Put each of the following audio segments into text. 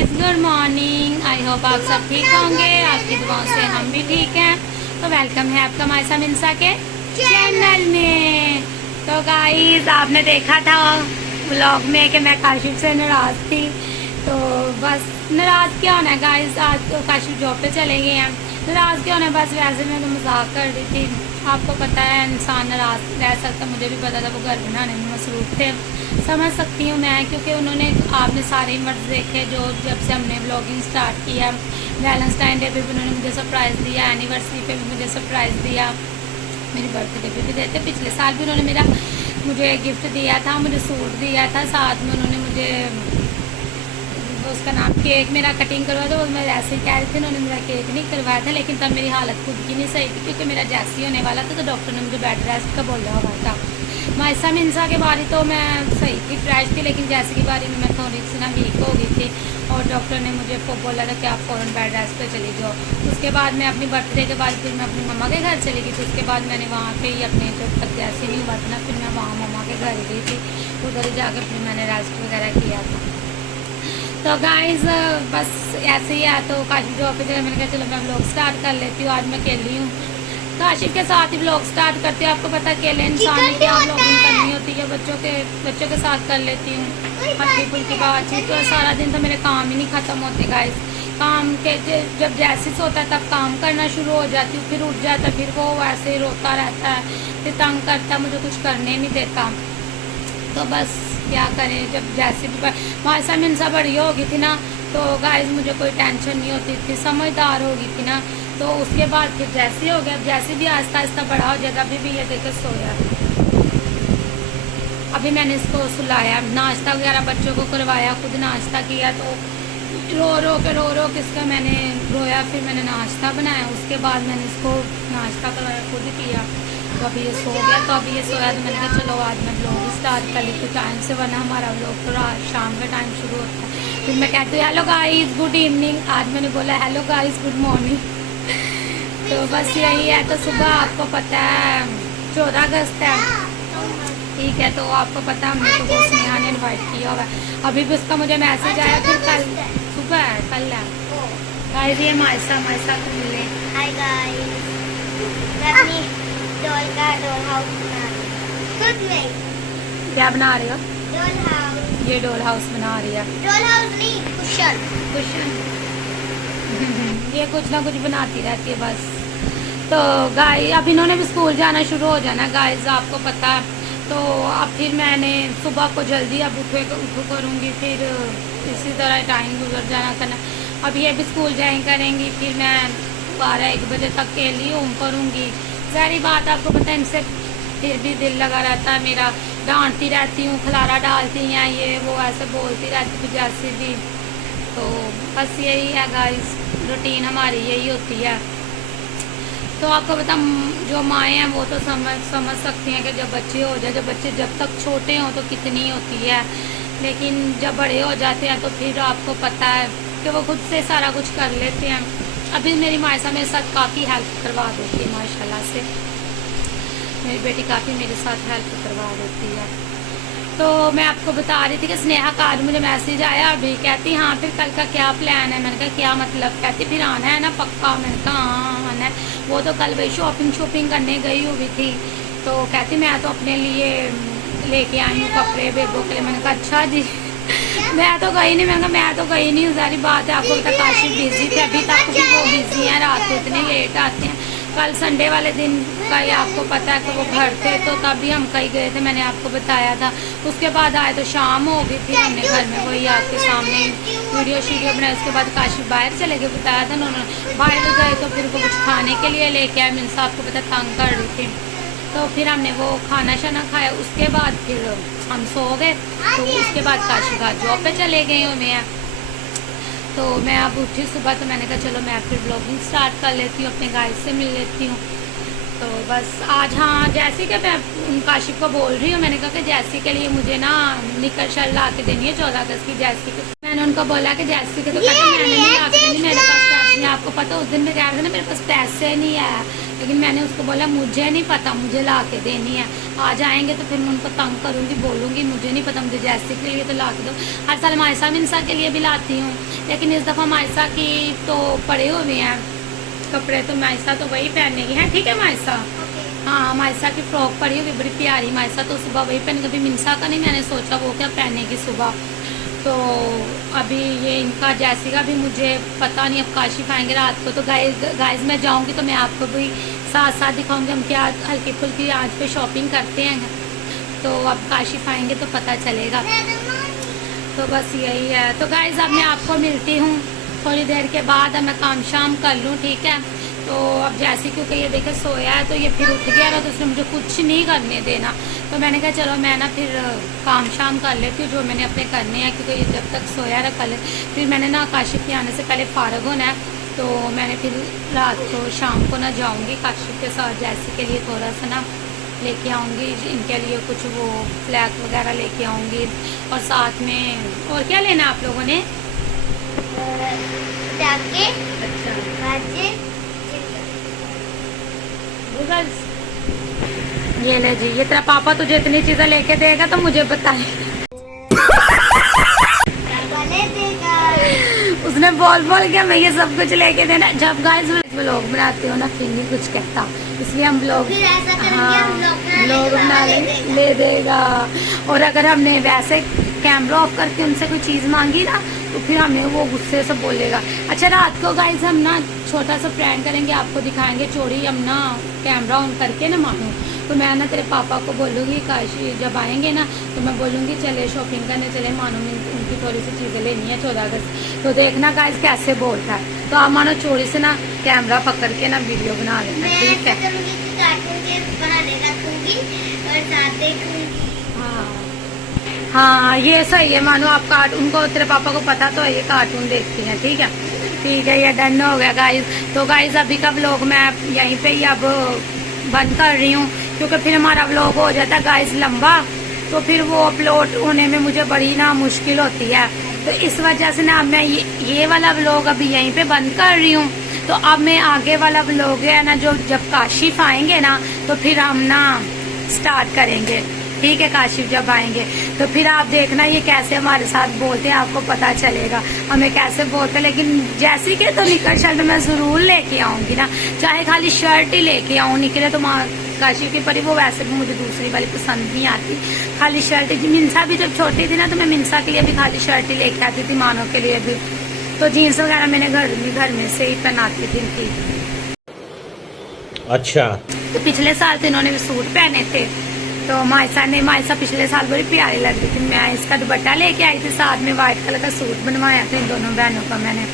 Guys, good morning. I hope आप सब ठीक होंगे। आपकी दुआओं से हम भी ठीक हैं। तो वेलकम है आपका मायसा मिंसा के चैनल में। तो गाइस, आपने देखा था व्लॉग में कि मैं काशिफ से नाराज़ थी। तो बस नाराज़ क्या होना है गाइस, आज तो काशिफ जॉब पे चले गए हैं। नाराज़ क्या होना है, बस वैसे मैं तो मजाक कर रही थी। आपको पता है इंसान नाराज़ रह सकता, मुझे भी पता था वो घर बनाने में मसरूफ़ थे। समझ सकती हूँ मैं, क्योंकि उन्होंने आपने सारे इवेंट्स देखे जो जब से हमने ब्लॉगिंग स्टार्ट किया। वैलेंटाइन डे पे भी उन्होंने मुझे सरप्राइज़ दिया, एनिवर्सरी पे भी मुझे सरप्राइज़ दिया, मेरी बर्थडे पे भी देते। पिछले साल भी उन्होंने मुझे गिफ्ट दिया था, मुझे सूट दिया था, साथ में उन्होंने मुझे उसका नाम केक मेरा कटिंग करवाया था। वो मैं ऐसे ही कह रही थी, उन्होंने मेरा केक नहीं करवाया था, लेकिन तब मेरी हालत खुद की नहीं सही थी क्योंकि मेरा जैसी होने वाला था। तो डॉक्टर ने मुझे बेड रेस्ट का बोला हुआ था। मायसा मिंसा के बारी तो मैं सही थी, फ्रेश थी, लेकिन जैसे की बारी में मैं थोड़ी सी ना वीक हो गई थी और डॉक्टर ने मुझे बोला था कि आप फ़ौरन बेड रेस्ट पे चली जाओ। उसके बाद मैं अपनी बर्थडे के बाद फिर मैं अपनी मम्मा के घर चली गई थी। उसके बाद मैंने वहाँ पे ही अपने जब तक जैसे नहीं हुआ था ना, फिर मैं वहाँ मम्मा के घर गई थी। उधर ही जाकर फिर मैंने रेस्ट वगैरह किया था। तो गाइज़ बस ऐसे ही है। तो काशिफ जॉब पे चले, मैंने कहा चलो मैं व्लॉग स्टार्ट कर लेती हूँ। आज मैं अकेली हूँ, काशिफ के साथ ही व्लॉग स्टार्ट करती हूँ। आपको पता है अकेले इंसान की क्या व्लॉगिंग करनी होती है, बच्चों के साथ कर लेती हूँ हल्की फुल्की बातचीत। तो सारा दिन तो मेरे काम ही नहीं ख़त्म होते गाइज़। काम के जब जैसे सोता है तब काम करना शुरू हो जाती हूँ, फिर उठ जाता, फिर वो वैसे रोता रहता है, फिर तंग करता, मुझे कुछ करने नहीं देता। तो बस क्या करें, जब जैसे भी मायसा मिंसा बड़ी हो गई थी ना, तो गाइस मुझे कोई टेंशन नहीं होती थी, समझदार हो गई थी ना। तो उसके बाद फिर जैसे हो गया, अब जैसे भी आहिस्ता आहिस्ता बड़ा हो जाएगा। अभी भी ये देखे सोया, अभी मैंने इसको सुलाया, नाश्ता वगैरह बच्चों को करवाया, खुद नाश्ता किया। तो रो के इसका मैंने रोया, फिर मैंने नाश्ता बनाया। उसके बाद मैंने इसको नाश्ता करवाया, खुद किया। तो अभी ये सो गया, तो अभी ये सोया तो मैंने कहा चलो आज मैं ब्लॉग स्टार्ट कर ली तो टाइम से, वरना हमारा ब्लॉग तो रात शाम का टाइम शुरू होता है। फिर मैं कहती हूँ हेलो गाइस गुड इवनिंग, आज मैंने बोला हेलो गाइस गुड मॉर्निंग। तो बस यही है। तो सुबह आपको पता है 14 अगस्त है, ठीक है। तो आपको पता है हमने तो वो स्नेहा ने इन्वाइट किया होगा। अभी भी उसका मुझे मैसेज आया, फिर कल सुबह है, कल है गाइस। ये मायसा को मिले। हाय गाइस, डॉल का डॉल हाउस बना रही हूं। क्या बना रही हो? Doll house. ये डॉल हाउस बना रही है। डॉल हाउस नहीं, कुशन। ये कुछ ना कुछ बनाती रहती है बस। तो गाइस अब इन्होंने भी स्कूल जाना शुरू हो जाना गाइस, आपको पता है। तो अब फिर मैंने सुबह को जल्दी अब उठो करूँगी, फिर इसी तरह टाइम गुजर जाना करना। अब ये भी स्कूल जाए करेंगी, फिर मैं 12-1 बजे तक के लिए होम करूँगी। सारी बात आपको पता है, इनसे फिर भी दिल लगा रहता है मेरा। डांटती रहती हूँ, खलारा डालती हैं, ये वो ऐसे बोलती रहती हूँ जैसे भी। तो बस यही है गाइस, रूटीन हमारी यही होती है। तो आपको पता जो माएँ हैं वो तो समझ सकती हैं कि जब बच्चे हो जाए, जब बच्चे जब तक छोटे हों तो कितनी होती है, लेकिन जब बड़े हो जाते हैं तो फिर आपको पता है कि वो खुद से सारा कुछ कर लेते हैं। अभी मेरी मायसा मेरे साथ काफ़ी हेल्प करवा देती है माशाल्लाह से, मेरी बेटी काफ़ी मेरे साथ हेल्प करवा देती है। तो मैं आपको बता रही थी कि स्नेहा का आज मुझे मैसेज आया, अभी कहती हाँ फिर कल का क्या प्लान है। मैंने कहा क्या मतलब? कहती फिर आना है ना पक्का? मैंने कहा हाँ आना है। वो तो कल वही शॉपिंग करने गई हुई थी। तो कहती मैं तो अपने लिए लेके आई हूँ कपड़े बेबो के लिए। मैंने कहा अच्छा जी। मैं तो गई नहीं, मैं तो गई नहीं। सारी बात है, आपको पता काशिफ बिजी थे, अभी तक भी वो बिजी हैं, रात को इतने लेट आते हैं। कल संडे वाले दिन का ही आपको पता है कि वो घर थे, तो तभी हम कहीं गए थे, मैंने आपको बताया था। उसके बाद आए तो शाम हो गई, फिर हमने घर में वही आपके सामने वीडियो बनाई। उसके बाद काशिफ बाहर चले गए, बताया था उन्होंने। बाहर गए तो फिर वो कुछ खाने के लिए लेके आए। मिनसा आपको पता तंग कर रही थी, तो फिर हमने वो खाना शाना खाया। उसके बाद फिर हम सो गए। तो उसके बाद काशिफ आज जॉब पे चले गए हुए हैं। तो मैं अब उठी सुबह, तो मैंने कहा चलो मैं फिर ब्लॉगिंग स्टार्ट कर लेती हूँ, अपने गाइस से मिल लेती हूँ। तो बस आज हाँ जैसी कि मैं काशिफ को बोल रही हूँ, मैंने कहा कि जैसी के लिए मुझे ना निकर शल ला के देनी है 14 अगस्त की। जैसी के मैंने उनको बोला कि जैसी के, तो कहते मैंने नहीं ला के देनी, मेरे पास पैसे नहीं। आपको पता उस दिन भी कह रहे थे ना मेरे पास पैसे नहीं है, लेकिन मैंने उसको बोला मुझे नहीं पता, मुझे ला के देनी है। आ जाएंगे तो फिर मैं उनको तंग करूँगी, बोलूँगी मुझे नहीं पता, मुझे जैसे के लिए तो ला के दो। हर साल मायसा मिनसा के लिए भी लाती हूँ, लेकिन इस दफ़ा मायसा की तो पड़े हुए हैं कपड़े, तो मायसा तो वही पहनेगी है। ठीक है मायसा, हाँ मायसा की फ्रॉक पड़ी हुई बड़ी प्यारी, मायसा तो सुबह वही पहन, कभी मिनसा का नहीं मैंने सोचा वो क्या पहनेगी सुबह। तो अभी ये इनका जैसी का भी मुझे पता नहीं, अब काशिफ आएंगे रात को तो गाइस मैं जाऊंगी तो मैं आपको भी साथ साथ दिखाऊंगी हम क्या हल्की फुल्की आज पे शॉपिंग करते हैं। तो अब काशिफ आएंगे तो पता चलेगा। तो बस यही है। तो गाइस अब मैं आपको मिलती हूँ थोड़ी देर के बाद, अब मैं काम शाम कर लूँ, ठीक है। तो अब जैसे क्योंकि ये देखे सोया है तो ये फिर उठ गया ना, तो उसने मुझे कुछ नहीं करने देना, तो मैंने कहा चलो मैं ना फिर काम शाम कर लेती हूँ जो मैंने अपने करने हैं, क्योंकि ये जब तक सोया रहा कल फिर मैंने ना काशिफ के आने से पहले फारग होना है। तो मैंने फिर रात को शाम को ना जाऊँगी काशिफ के साथ, जैसे के लिए थोड़ा सा ना लेके आऊँगी, इनके लिए कुछ वो फ्लैग वगैरह लेके आऊँगी, और साथ में और क्या लेना आप लोगों ने? अच्छा गूगल्स, ये ले जी, ये तेरा पापा तुझे इतनी चीजें लेके देगा तो मुझे बताए। उसने बोल बोल के मैं ये सब कुछ लेके देना। जब गाइस व्लॉग बनाते हो ना फिर नहीं कुछ कहता, इसलिए हम लोग व्लॉग बना ले देगा। और अगर हमने वैसे कैमरा ऑफ करके उनसे कोई चीज़ मांगी ना तो फिर हमें वो गुस्से से बोलेगा। अच्छा रात को गाइस हम ना छोटा सा प्रैंक करेंगे, आपको दिखाएंगे चोरी हम ना कैमरा ऑन करके ना मानो, तो मैं ना तेरे पापा को बोलूँगी काशी जब आएंगे ना तो मैं बोलूँगी चले शॉपिंग करने चले, मानो में उनकी थोड़ी सी चीज़ें लेनी है 14 अगस्त। तो देखना गाइस कैसे बोलता है, तो आप मानो चोरी से ना कैमरा पकड़ के ना वीडियो बना लेना, ठीक है। हाँ ये सही है, मानो आप उनको तेरे पापा को पता तो है ये कार्टून देखती हैं, ठीक है। ठीक है ये डन हो गया गाइस। तो गाइस अभी का व्लॉग मैं यहीं पे ही अब बंद कर रही हूँ, क्योंकि फिर हमारा व्लॉग हो जाता है गाइस लंबा, तो फिर वो अपलोड होने में मुझे बड़ी ना मुश्किल होती है। तो इस वजह से ना मैं ये वाला व्लॉग अभी यहीं पे बंद कर रही हूँ। तो अब मैं आगे वाला व्लॉग है ना जो जब काशिफ आएंगे ना तो फिर हम ना स्टार्ट करेंगे, ठीक है। काशिफ जब आएंगे तो फिर आप देखना ये कैसे हमारे साथ बोलते हैं, आपको पता चलेगा हमें कैसे बोलते हैं। लेकिन जैसे कि तो निकर शर्ट मैं जरूर लेके आऊंगी ना, चाहे खाली शर्ट ही लेके आऊँ निकले तो काशिफ की परी, वो वैसे भी मुझे दूसरी वाली पसंद नहीं आती, खाली शर्ट। मिनसा भी जब छोटी थी ना तो मैं मिनसा के लिए भी खाली शर्ट ही लेके आती थी, मानो के लिए भी। तो जीन्स वगैरह मैंने घर में से ही पहनाती थी। अच्छा तो पिछले साल तो इन्होंने भी सूट पहने थे, तो मायसा पिछले साल बड़ी प्यारी लग रही थी। मैं इसका दुपट्टा लेके आई थी, साथ में व्हाइट कलर का सूट बनवाया था इन दोनों बहनों का मैंने,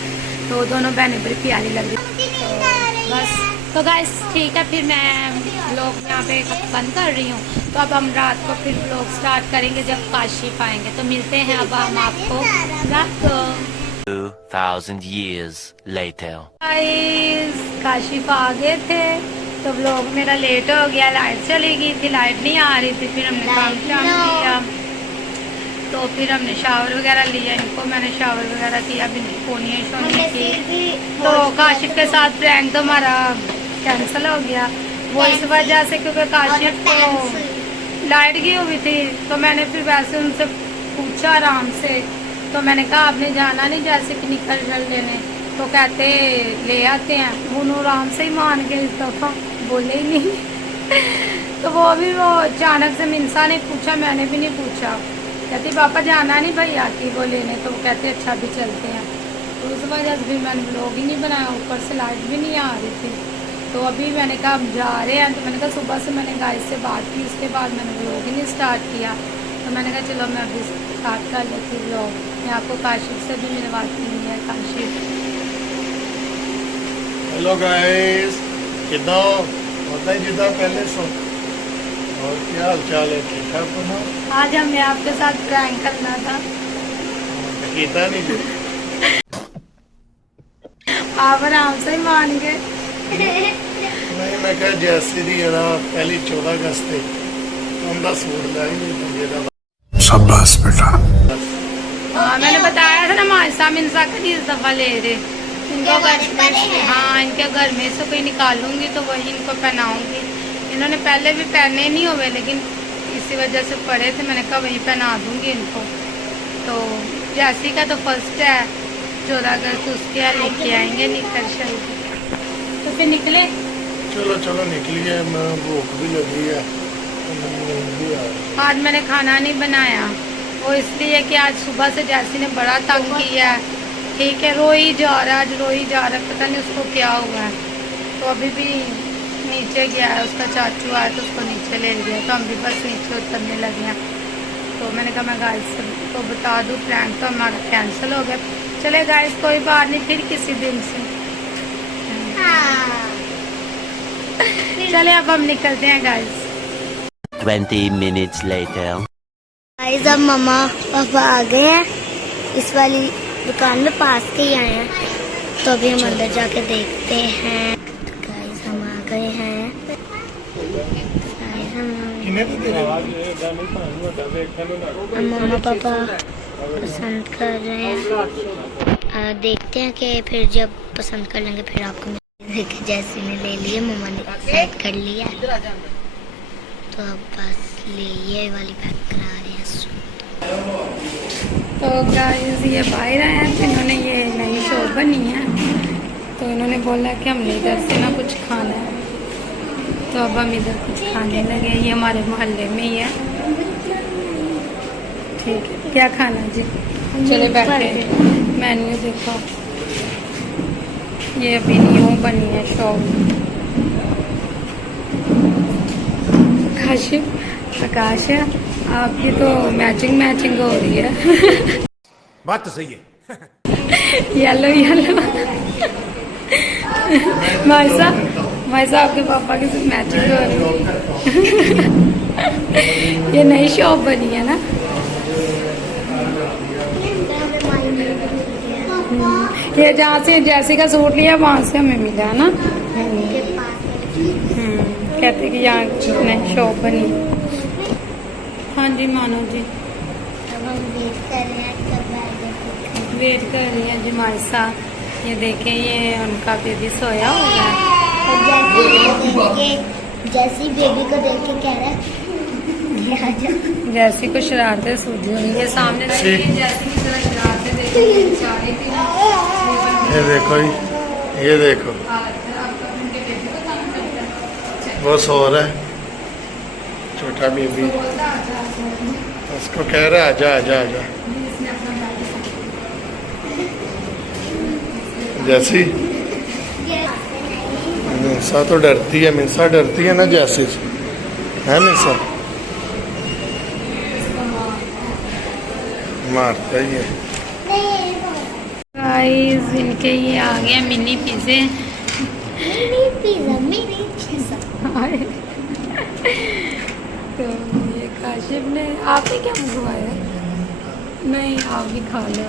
तो दोनों बहनें बड़ी प्यारी लग रही थी। तो बस तो गाइस ठीक है, फिर मैं व्लॉग यहाँ पे बंद कर रही हूँ। तो अब हम रात को फिर व्लॉग स्टार्ट करेंगे जब काशिफ आएंगे, तो मिलते हैं अब हम आपको रात को। 2000 years later. गाइस काशिफ आ गए थे तो व्लॉग मेरा लेट हो गया, लाइट चली गई थी, लाइट नहीं आ रही थी। फिर हमने काम शाम किया, तो फिर हमने शावर वगैरह लिया, इनको मैंने शावर वगैरह किया, अभी पोनियाँ शोनियाँ की। तो काशिफ के साथ प्रैंक तो हमारा कैंसिल हो गया, वो इस वजह से क्योंकि काशिफ को लाइट गई हुई थी। तो मैंने फिर वैसे उनसे पूछा आराम से, तो मैंने कहा आपने जाना नहीं जैसे कि निकल लेने, तो कहते ले आते हैं। वो आराम से ही मान गए, इस दफ़ा बोले ही नहीं। तो वो भी वो अचानक से मिनसा ने पूछा, मैंने भी नहीं पूछा, कहती पापा जाना नहीं भैया की वो लेने, तो वो कहते अच्छा भी चलते हैं। तो उस वजह से फिर मैंने व्लॉग ही नहीं बनाया, ऊपर से लाइट भी नहीं आ रही थी। तो अभी मैंने कहा अब जा रहे हैं, तो मैंने कहा सुबह से मैंने गाइस से बात की, उसके बाद मैंने व्लॉग ही नहीं स्टार्ट किया। तो मैंने कहा चलो मैं अभी स्टार्ट कर लेती व्लॉग, मैं आपको काशिफ से भी मिलवाती हूँ। है काशिफ, हेलो गाइस, कितना होता है जितना पहले सो, और क्या हाल चाल है? ठीक ठाक हो ना? आज हमें आपके साथ प्रैंक करना था, कीता नहीं आप आराम से ही मान गए। नहीं, मैं कहा जैसे दी है ना पहली 14 अगस्त से उनका सूट लाई नहीं तो शाबाश बेटा। हाँ मैंने बताया था ना मायसा मिनसा का इस दफा ले रहे, इनको घर बड़े बड़े में, हैं। हाँ इनके घर में से कोई निकालूंगी तो वही इनको पहनाऊंगी। इन्होंने पहले भी पहने नहीं हुए, लेकिन इसी वजह से पड़े थे, मैंने कहा वही पहना दूंगी इनको। तो जैसी का तो फर्स्ट है 14 अगस्त, उसके यहाँ लेके आएंगे निकल शरीर। तो फिर निकले। चलो चलो निकलिए, मैं भूख भी लगी है। नींद भी आ रही है। आज मैंने खाना नहीं बनाया, वो इसलिए कि आज सुबह से जैसी ने बड़ा तंग किया है। ठीक है, रोई जा रहा है, आज रोई जा रहा है, पता नहीं उसको क्या हुआ है। तो अभी भी नीचे गया है, उसका चाचू आया तो उसको नीचे ले गया, तो हम भी बस नीचे उतरने लगे हैं। तो मैंने कहा मैं गाइस को बता दूँ, प्रैंक तो हमारा कैंसिल हो गया। चले गाइस, कोई बात नहीं, फिर किसी दिन से। हाँ। चले अब हम निकलते हैं गाइस। 20 minutes later. गाइस अब मम्मा पापा आ गए हैं, इस वाली दुकान में पास के ही आए हैं, तो अभी हम अंदर जाके देखते हैं। गाइस हम आ गए हैं। गाइस हम किन्ने तो तेरे मम्मा पापा पसंद कर रहे हैं। देखते हैं कि फिर जब पसंद कर लेंगे फिर आपको देखिए जैसी ने ले लिए, मम्मा ने सेट कर लिया, तो अब बस ये वाली पैक करा रहे हैं। तो गाइस ये बाहर आए हैं, तो इन्होंने ये नई शॉप बनी है, तो इन्होंने बोला कि हमने इधर से ना कुछ खाना है, तो अब हम इधर कुछ खाने लगे। ये हमारे मोहल्ले में ही है। ठीक है, क्या खाना जी? चले बैठे, मेन्यू देखो। ये अभी न्यू बनी है शॉप। आकाश है, आपकी तो मैचिंग हो रही है। बात तो सही है। येलो येलो भाई साहब आपके पापा के साथ मैचिंग हो रही है। ये नई शॉप बनी है ना। ये जहाँ से जैसी का सूट लिया वहाँ से हमें मिला है ना। कहते कि यहाँ नई शॉप बनी। हाँ जी मानो जी, वेट कर रही है जी मायसा। ये देखें, ये उनका बेबी सोया होगा। जैसी बेबी को देख के कह रहा है जैसी को शरारतें सूझी हुई, ये सामने देखिए जैसी की तरह शरारतें देखिए बेचारी की। ये देखो ये देखो, वो सो रहा है छोटा बेबी, उसको कह रहा है आजा आजा आजा। जैसी मिंसा तो डरती है, मिंसा डरती है ना जैसी से, है मिंसा? मारता ही है। गाइस इनके ये आ गया मिनी पिज़्ज़े। तो ये काशिफ ने, आपने क्या मंगवाया? नहीं, आप भी खा लो।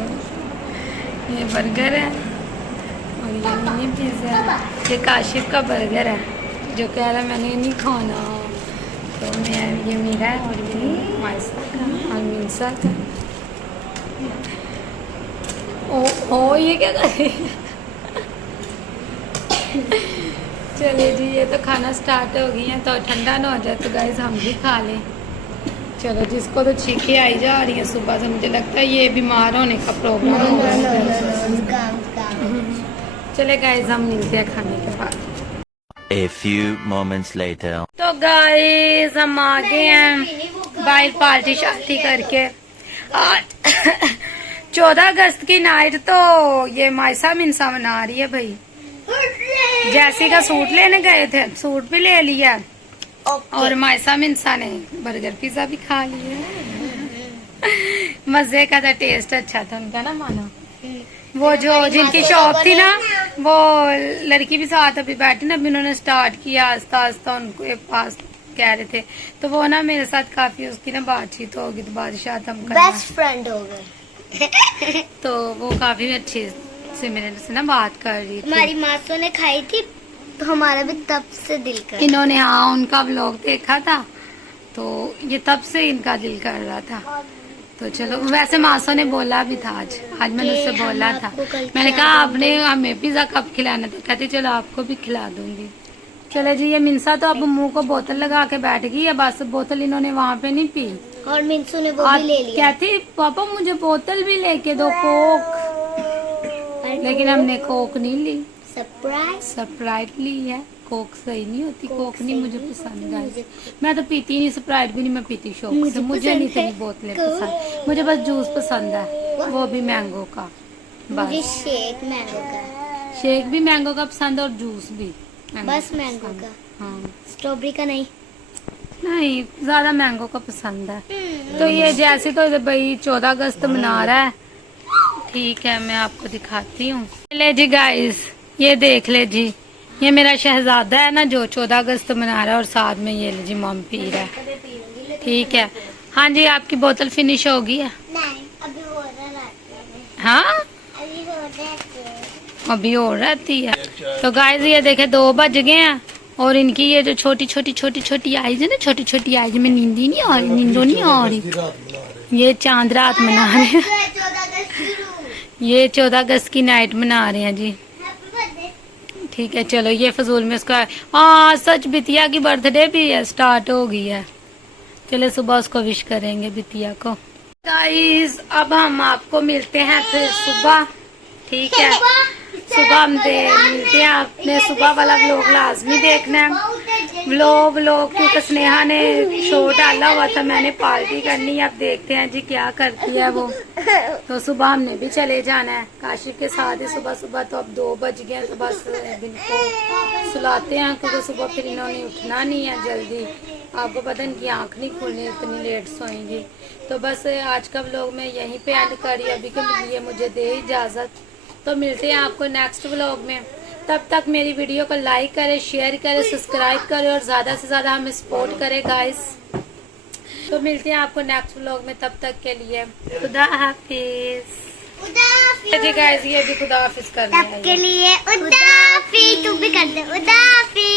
ये बर्गर है और ये मिनी पिज़्ज़ा है। ये काशिफ का बर्गर है, जो कह रहा है मैंने नहीं खाना। तो मैं ये मेरा है और ये मायसा का और मिंसा का। ओ ये क्या कर रही है? चलिए जी, ये तो खाना स्टार्ट हो गई है, तो ठंडा ना हो जाए तो गाइस हम भी खा लें। चलो, जिसको तो छींकें आई जा रही है सुबह से, मुझे लगता है ये बीमार होने का प्रोग्राम हो रहा है। चले गाइस, हम मिलते हैं खाने के बाद। A few moments later. तो गाइस हम आ गए हैं बाहर पार्टी शार्टी करके। 14 अगस्त की नाइट तो ये मायसा मिंसा मना रही है भाई। जैसी का सूट लेने गए थे, सूट भी ले लिया और मायसा मिंसा ने बर्गर पिज्जा भी खा लिया। मजे का था, टेस्ट अच्छा था उनका ना मानो। वो जो जिनकी शॉप थी ना, वो लड़की भी साथ अभी बैठी ना, अभी उन्होंने स्टार्ट किया आस्ता आस्ता, उनको पास कह रहे थे, तो वो ना मेरे साथ काफी उसकी ना बातचीत होगी, तो बादशाह हम बेस्ट फ्रेंड हो गए। तो वो काफी अच्छे से मेरे से ना बात कर रही थी। हमारी मासू ने खाई थी तो हमारा भी तब से दिल कर। इन्होंने हाँ उनका व्लॉग देखा था, तो ये तब से इनका दिल कर रहा था। तो चलो, वैसे मासो ने बोला भी था आज मैंने उससे कि हम बोला था, आपको कल मैंने खिला कहा देंगे। आपने हमें पिज्जा कब खिलाना, तो कहती चलो आपको भी खिला दूंगी। चलो जी, ये मिनसा तो अब मुंह को बोतल लगा के बैठ गई है, बस बोतल इन्होंने वहाँ पे नहीं पी। और मिंसू ने वो और भी ले लिया। कहती पापा मुझे बोतल भी लेके दो कोक, लेकिन हमने कोक नहीं ली, सरप्राइज। स्प्राइट ली है। कोक सही नहीं होती, कोक नहीं सही मुझे नहीं पसंद मुझे है। मैं तो पीती नहीं, स्प्राइट भी नहीं मैं पीती शौक से, मुझे मुझे नहीं पसंद है इतनी बोतलें कोक। पसंद, मुझे बस जूस पसंद है, वो भी मैंगो का। मुझे बस शेक मैंगो का। शेक भी मैंगो का पसंद है और जूस भी बस का मैंगो पसंद है। का। हाँ, स्ट्रॉबेरी का नहीं। नहीं ज्यादा मैंगो का पसंद है। तो ये जैसे तो भाई 14 अगस्त मना रहा है, ठीक है मैं आपको दिखाती हूँ। ले जी गाइस, ये देख ले जी, ये मेरा शहजादा है ना जो 14 अगस्त मना रहा है, और साथ में ये ले जी मम पी रहा है, ठीक है। हाँ जी, आपकी बोतल फिनिश हो गई है? नहीं, अभी हो रहा है। हाँ, अभी हो रहा है। अभी और रहती है। तो गाइस ये देखे 2 बज गए हैं, और इनकी ये जो छोटी छोटी आईज है ना, छोटी छोटी आईज में नींद ही नहीं आ रही, नींदो नहीं आ रही। ये चांद रात मना रहे हैं, 14 अगस्त शुरू। ये 14 अगस्त की नाइट मना रहे हैं जी, ठीक है। चलो ये फजूल में उसका, हाँ सच बिटिया की बर्थडे भी है, स्टार्ट हो गई है। चलो सुबह उसको विश करेंगे बिटिया को। गाइस अब हम आपको मिलते हैं फिर सुबह, ठीक है। सुबह हम मिलते हैं, आपने सुबह वाला व्लॉग लाजमी देखना है। व्लॉग क्योंकि स्नेहा ने शो डाला हुआ था, मैंने पार्टी करनी है, अब देखते हैं जी क्या करती है वो। तो सुबह हमने भी चले जाना है काशिफ के साथ ही, सुबह तो अब 2 बज गए, तो बस इनको सुलाते हैं क्योंकि सुबह फिर इन्होंने उठना नहीं है जल्दी। आपको पता है इनकी आँख नहीं खुलनी, इतनी लेट सोएंगी। तो बस आज का व्लॉग मैं यहीं पे एंड करी, अभी के लिए मुझे दे इजाज़त। तो मिलते हैं आपको नेक्स्ट व्लॉग में, तब तक मेरी वीडियो को लाइक करें, शेयर करें, सब्सक्राइब करें और ज़्यादा से ज़्यादा हमें सपोर्ट करें गाइस। तो मिलते हैं आपको नेक्स्ट व्लॉग में, तब तक के लिए खुदा हाफिज। जी गाइस, ये भी खुदा हाफिज कर तब के लिए उदाफी, तू भी कर दे उदाफी।